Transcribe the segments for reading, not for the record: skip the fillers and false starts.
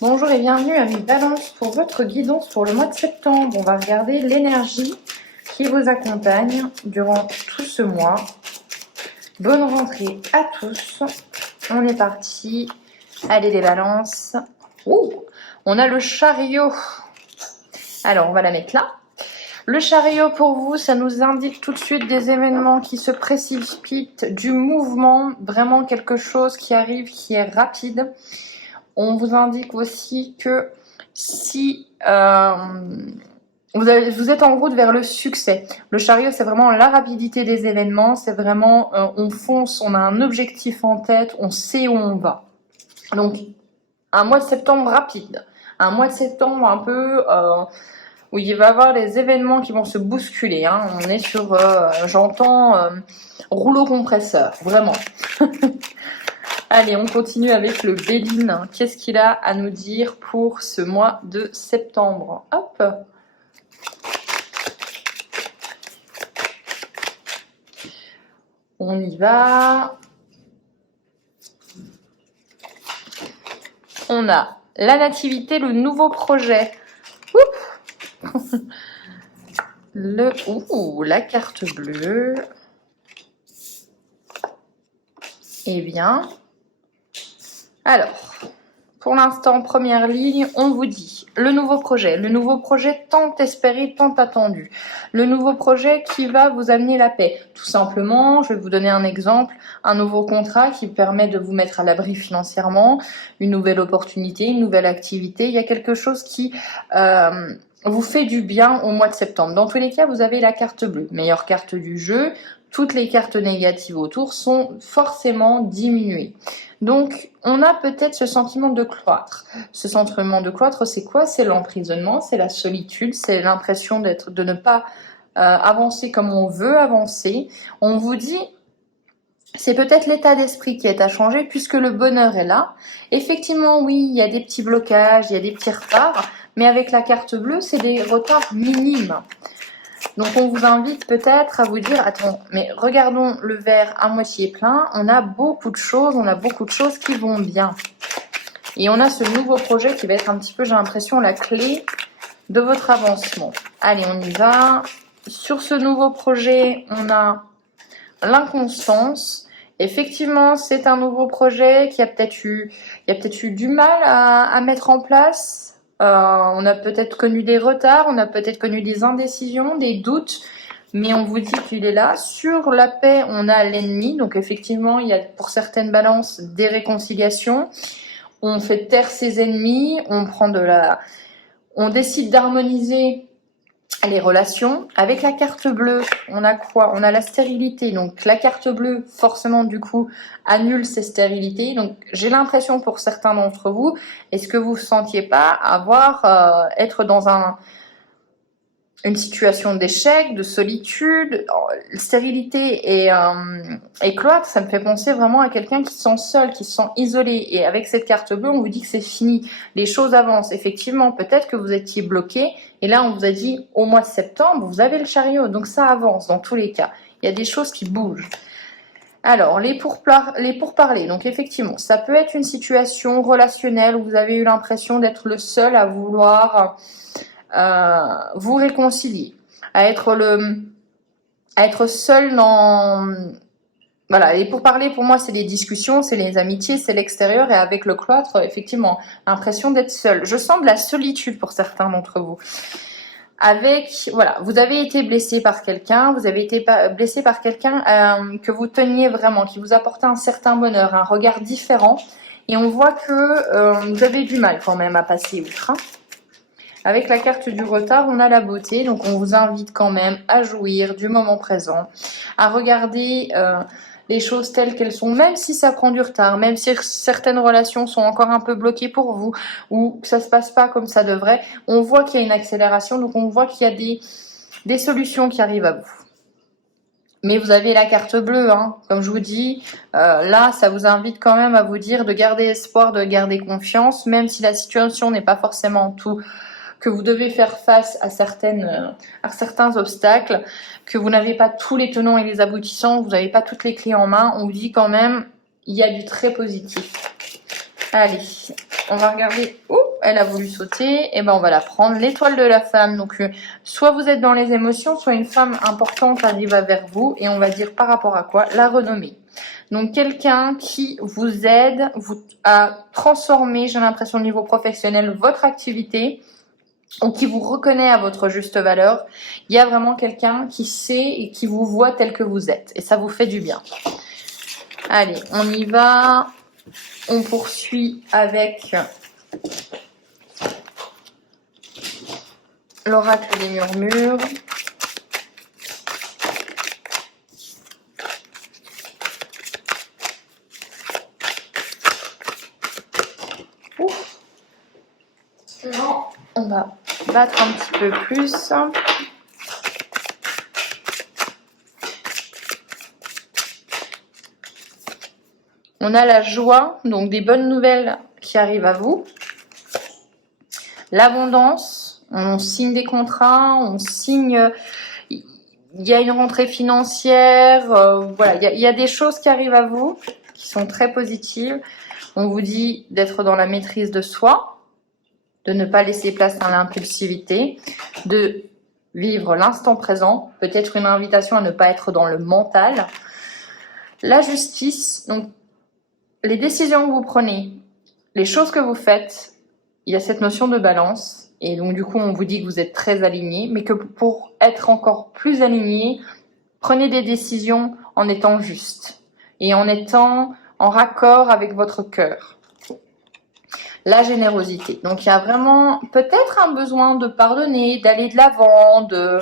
Bonjour et bienvenue à mes balances pour votre guidance pour le mois de septembre. On va regarder l'énergie qui vous accompagne durant tout ce mois. Bonne rentrée à tous. On est parti. Allez les balances. Ouh, on a le chariot. Alors on va la mettre là. Le chariot pour vous, ça nous indique tout de suite des événements qui se précipitent, du mouvement, vraiment quelque chose qui arrive, qui est rapide. On vous indique aussi que si vous êtes en route vers le succès, le chariot c'est vraiment la rapidité des événements, c'est vraiment on fonce, on a un objectif en tête, on sait où on va. Donc un mois de septembre rapide, un mois de septembre un peu où il va y avoir les événements qui vont se bousculer. Hein. On est sur, j'entends, rouleau compresseur, vraiment. Allez, on continue avec le Béline. Qu'est-ce qu'il a à nous dire pour ce mois de septembre? Hop. On y va. On a la nativité, le nouveau projet. La carte bleue. Eh bien... Alors, pour l'instant, première ligne, on vous dit le nouveau projet tant espéré, tant attendu. Le nouveau projet qui va vous amener la paix. Tout simplement, je vais vous donner un exemple, un nouveau contrat qui permet de vous mettre à l'abri financièrement, une nouvelle opportunité, une nouvelle activité. Il y a quelque chose qui vous fait du bien au mois de septembre. Dans tous les cas, vous avez la carte bleue, meilleure carte du jeu. Toutes les cartes négatives autour sont forcément diminuées. Donc, on a peut-être ce sentiment de cloître. Ce sentiment de cloître, c'est quoi? C'est l'emprisonnement, c'est la solitude, c'est l'impression de ne pas avancer comme on veut avancer. On vous dit, c'est peut-être l'état d'esprit qui est à changer puisque le bonheur est là. Effectivement, oui, il y a des petits blocages, il y a des petits retards, mais avec la carte bleue, c'est des retards minimes. Donc on vous invite peut-être à vous dire, attends, mais regardons le verre à moitié plein, on a beaucoup de choses qui vont bien. Et on a ce nouveau projet qui va être un petit peu, j'ai l'impression, la clé de votre avancement. Allez, on y va. Sur ce nouveau projet, on a l'inconstance. Effectivement, c'est un nouveau projet qui a peut-être eu du mal à mettre en place. On a peut-être connu des retards, on a peut-être connu des indécisions, des doutes, mais on vous dit qu'il est là. Sur la paix, on a l'ennemi, donc effectivement, il y a pour certaines balances des réconciliations. On fait taire ses ennemis, on décide d'harmoniser les relations. Avec la carte bleue, on a quoi? On a la stérilité. Donc la carte bleue, forcément, du coup, annule ces stérilités. Donc j'ai l'impression pour certains d'entre vous, est-ce que vous ne sentiez pas être dans une situation d'échec, de solitude? Stérilité et cloître, ça me fait penser vraiment à quelqu'un qui se sent seul, qui se sent isolé. Et avec cette carte bleue, on vous dit que c'est fini. Les choses avancent. Effectivement, peut-être que vous étiez bloqué. Et là, on vous a dit, au mois de septembre, vous avez le chariot. Donc ça avance dans tous les cas. Il y a des choses qui bougent. Alors, les pourparlers. Donc effectivement, ça peut être une situation relationnelle où vous avez eu l'impression d'être le seul à vouloir vous réconcilier, à être seul dans... Voilà, et pour parler, pour moi, c'est les discussions, c'est les amitiés, c'est l'extérieur, et avec le cloître, effectivement, l'impression d'être seul. Je sens de la solitude pour certains d'entre vous. Voilà, vous avez été blessé par quelqu'un, que vous teniez vraiment, qui vous apportait un certain bonheur, un regard différent, et on voit que vous avez du mal quand même à passer outre. Avec la carte du retard, on a la beauté, donc on vous invite quand même à jouir du moment présent, à regarder les choses telles qu'elles sont, même si ça prend du retard, même si certaines relations sont encore un peu bloquées pour vous, ou que ça se passe pas comme ça devrait, on voit qu'il y a une accélération, donc on voit qu'il y a des solutions qui arrivent à vous. Mais vous avez la carte bleue, hein, comme je vous dis, là ça vous invite quand même à vous dire de garder espoir, de garder confiance, même si la situation n'est pas forcément tout, que vous devez faire face à certains obstacles, que vous n'avez pas tous les tenants et les aboutissants, vous n'avez pas toutes les clés en main, on vous dit quand même, il y a du très positif. Allez, on va regarder elle a voulu sauter, et ben on va la prendre. L'étoile de la femme, donc soit vous êtes dans les émotions, soit une femme importante arrive vers vous, et on va dire par rapport à quoi? La renommée. Donc quelqu'un qui vous aide à transformer, j'ai l'impression au niveau professionnel, votre activité, ou qui vous reconnaît à votre juste valeur. Il y a vraiment quelqu'un qui sait et qui vous voit tel que vous êtes, et ça vous fait du bien. Allez, on y va. On poursuit avec l'oracle des murmures. Non, on va battre un petit peu plus. On a la joie, donc des bonnes nouvelles qui arrivent à vous. L'abondance, on signe des contrats, on signe... Il y a une rentrée financière, voilà, il y a des choses qui arrivent à vous, qui sont très positives. On vous dit d'être dans la maîtrise de soi, de ne pas laisser place à l'impulsivité, de vivre l'instant présent, peut-être une invitation à ne pas être dans le mental. La justice, donc les décisions que vous prenez, les choses que vous faites, il y a cette notion de balance. Et donc du coup, on vous dit que vous êtes très aligné, mais que pour être encore plus aligné, prenez des décisions en étant juste et en étant en raccord avec votre cœur. La générosité. Donc il y a vraiment peut-être un besoin de pardonner, d'aller de l'avant, de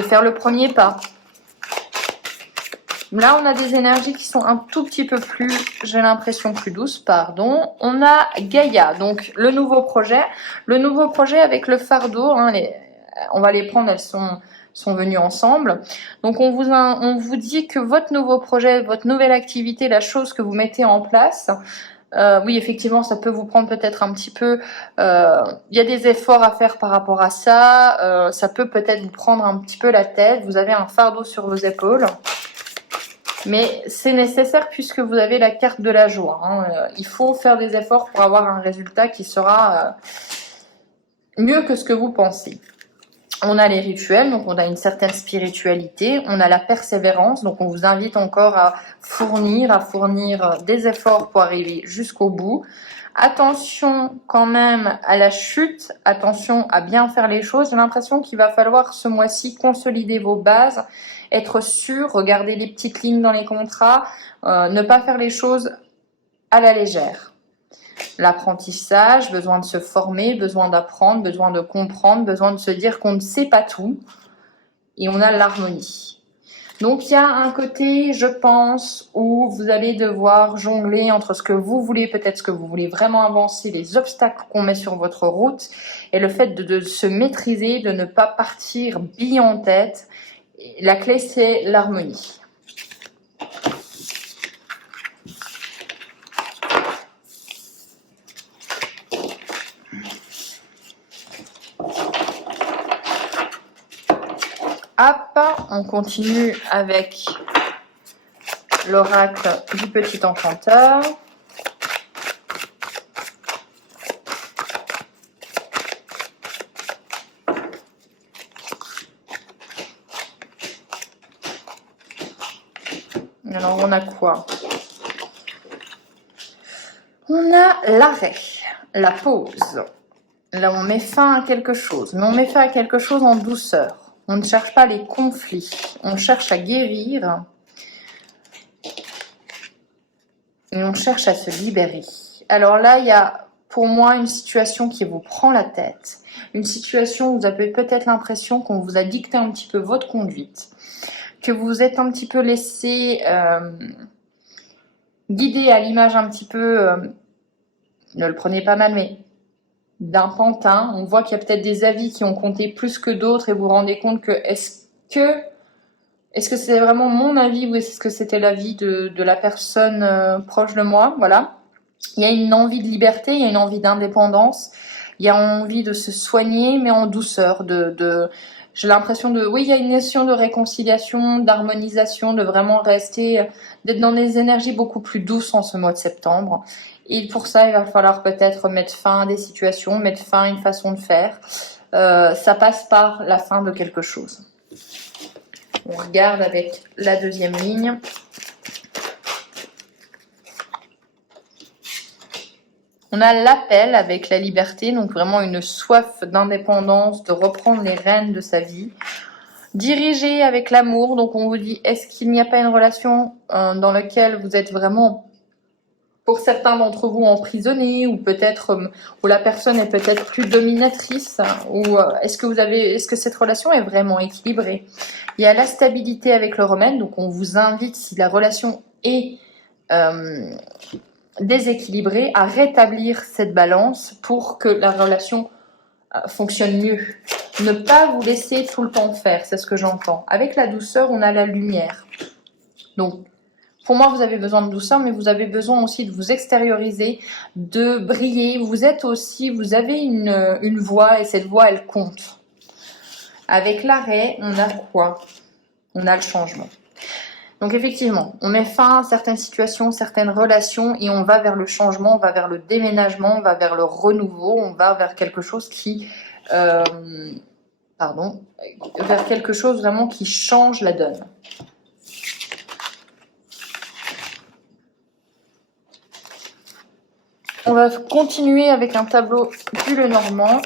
faire le premier pas. Là, on a des énergies qui sont un tout petit peu plus, j'ai l'impression, plus douces, pardon. On a Gaïa, donc le nouveau projet. Le nouveau projet avec le fardeau, hein, on va les prendre, elles sont venues ensemble. Donc, on vous dit que votre nouveau projet, votre nouvelle activité, la chose que vous mettez en place, oui, effectivement, ça peut vous prendre peut-être un petit peu... Il y a des efforts à faire par rapport à ça. Ça peut peut-être vous prendre un petit peu la tête. Vous avez un fardeau sur vos épaules. Mais c'est nécessaire puisque vous avez la carte de la joie. Hein. Il faut faire des efforts pour avoir un résultat qui sera mieux que ce que vous pensez. On a les rituels, donc on a une certaine spiritualité. On a la persévérance, donc on vous invite encore à fournir des efforts pour arriver jusqu'au bout. Attention quand même à la chute, attention à bien faire les choses. J'ai l'impression qu'il va falloir ce mois-ci consolider vos bases, être sûr, regarder les petites lignes dans les contrats, ne pas faire les choses à la légère. L'apprentissage, besoin de se former, besoin d'apprendre, besoin de comprendre, besoin de se dire qu'on ne sait pas tout. Et on a l'harmonie. Donc il y a un côté, je pense, où vous allez devoir jongler entre ce que vous voulez, peut-être ce que vous voulez vraiment avancer, les obstacles qu'on met sur votre route, et le fait de se maîtriser, de ne pas partir bille en tête. La clé, c'est l'harmonie. Hop, on continue avec l'oracle du petit enchanteur. Alors, on a quoi? On a l'arrêt, la pause. Là, on met fin à quelque chose, mais on met fin à quelque chose en douceur. On ne cherche pas les conflits, on cherche à guérir et on cherche à se libérer. Alors là, il y a pour moi une situation qui vous prend la tête, une situation où vous avez peut-être l'impression qu'on vous a dicté un petit peu votre conduite, que vous vous êtes un petit peu laissé guider à l'image un petit peu, ne le prenez pas mal, mais d'un pantin. On voit qu'il y a peut-être des avis qui ont compté plus que d'autres et vous vous rendez compte que est-ce que c'est vraiment mon avis ou est-ce que c'était l'avis de la personne proche de moi? Voilà. Il y a une envie de liberté, il y a une envie d'indépendance, il y a envie de se soigner mais en douceur, j'ai l'impression oui, il y a une notion de réconciliation, d'harmonisation, de vraiment d'être dans des énergies beaucoup plus douces en ce mois de septembre. Et pour ça, il va falloir peut-être mettre fin à des situations, mettre fin à une façon de faire. Ça passe par la fin de quelque chose. On regarde avec la deuxième ligne. On a l'appel avec la liberté, donc vraiment une soif d'indépendance, de reprendre les rênes de sa vie. Dirigé avec l'amour, donc on vous dit, est-ce qu'il n'y a pas une relation dans laquelle vous êtes vraiment, pour certains d'entre vous, emprisonnés, ou peut-être où la personne est peut-être plus dominatrice, ou est-ce que cette relation est vraiment équilibrée? Il y a la stabilité avec le remède, donc on vous invite, si la relation est déséquilibrée, à rétablir cette balance pour que la relation fonctionne mieux. Ne pas vous laisser tout le temps faire, c'est ce que j'entends. Avec la douceur, on a la lumière. Donc, pour moi, vous avez besoin de douceur, mais vous avez besoin aussi de vous extérioriser, de briller. Vous avez une voix, et cette voix, elle compte. Avec l'arrêt, on a quoi? On a le changement. Donc effectivement, on met fin à certaines situations, certaines relations, et on va vers le changement, on va vers le déménagement, on va vers le renouveau, on va vers quelque chose vers quelque chose vraiment qui change la donne. On va continuer avec un tableau du Lenormand.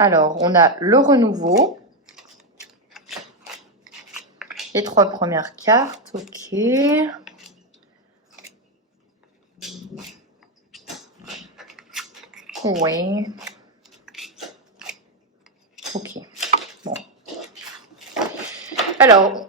Alors, on a le renouveau. Les 3 premières cartes, ok. Oui. Ok. Bon. Alors,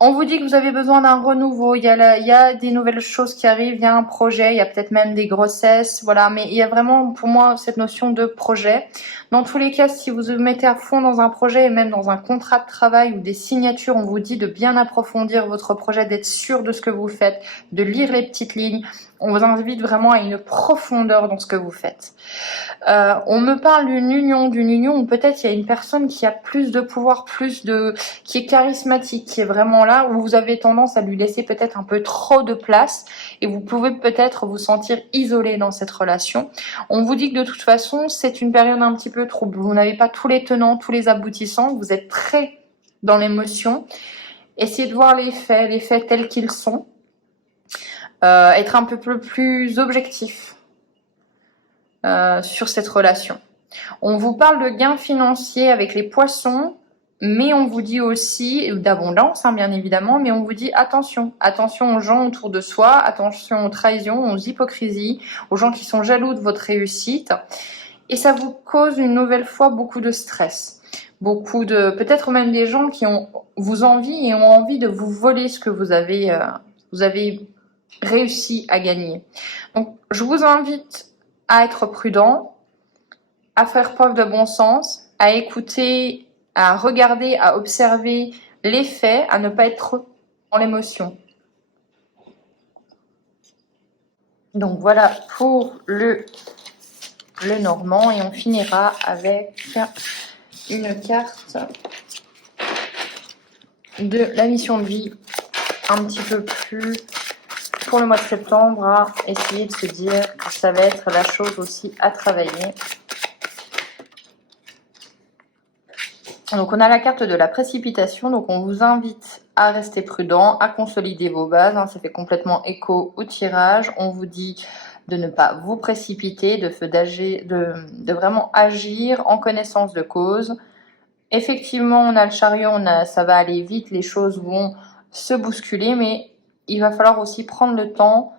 on vous dit que vous avez besoin d'un renouveau. Il y a des nouvelles choses qui arrivent, il y a un projet, il y a peut-être même des grossesses, voilà. Mais il y a vraiment, pour moi, cette notion de projet. Dans tous les cas, si vous vous mettez à fond dans un projet et même dans un contrat de travail ou des signatures, on vous dit de bien approfondir votre projet, d'être sûr de ce que vous faites, de lire les petites lignes. On vous invite vraiment à une profondeur dans ce que vous faites. On me parle d'une union où peut-être il y a une personne qui a plus de pouvoir, qui est charismatique, qui est vraiment là, où vous avez tendance à lui laisser peut-être un peu trop de place et vous pouvez peut-être vous sentir isolé dans cette relation. On vous dit que de toute façon, c'est une période un petit peu trouble. Vous n'avez pas tous les tenants, tous les aboutissants, vous êtes très dans l'émotion. Essayez de voir les faits tels qu'ils sont. Être un peu plus objectif sur cette relation. On vous parle de gains financiers avec les poissons, mais on vous dit aussi d'abondance, bien évidemment, mais on vous dit attention aux gens autour de soi, attention aux trahisons, aux hypocrisies, aux gens qui sont jaloux de votre réussite, et ça vous cause une nouvelle fois beaucoup de stress. Peut-être même des gens qui vous envient et ont envie de vous voler ce que vous avez réussi à gagner. Donc, je vous invite à être prudent, à faire preuve de bon sens, à écouter, à regarder, à observer les faits, à ne pas être dans l'émotion. Donc, voilà pour le Normand, et on finira avec une carte de la mission de vie un petit peu plus pour le mois de septembre, à essayer de se dire que ça va être la chose aussi à travailler. Donc on a la carte de la précipitation, donc on vous invite à rester prudent, à consolider vos bases, ça fait complètement écho au tirage. On vous dit de ne pas vous précipiter, de vraiment agir en connaissance de cause. Effectivement, on a le chariot, ça va aller vite, les choses vont se bousculer, mais il va falloir aussi prendre le temps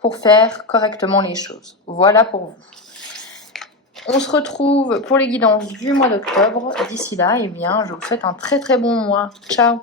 pour faire correctement les choses. Voilà pour vous. On se retrouve pour les guidances du mois d'octobre. D'ici là, je vous souhaite un très très bon mois. Ciao!